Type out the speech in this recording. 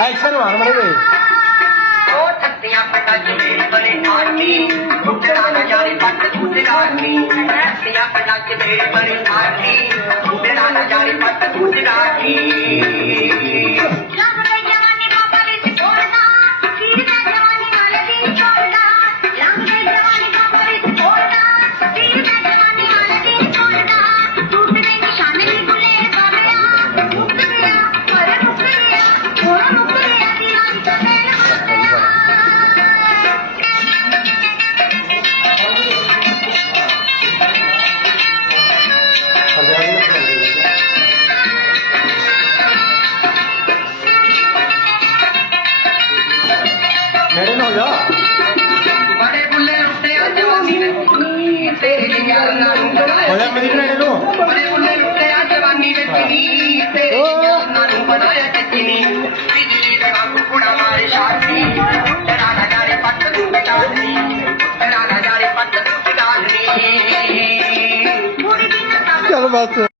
Action ਮਾਰ ਮੜੇ ਵੇ ਉਹ ਠੱਤਿਆਂ ਪਟਾ ਜਿਹੜੇ ਬੜੇ ਆਰਮੀ ਮੁੱਕਰਾਂ ਨਜ਼ਾਰੇ ਪੱਟ ਝੂਟੇ ਰਾਖੀ ਠੱਤਿਆਂ ਪਟਾ ਜਿਹੜੇ ਬੜੇ ਆਰਮੀ Gel bastı.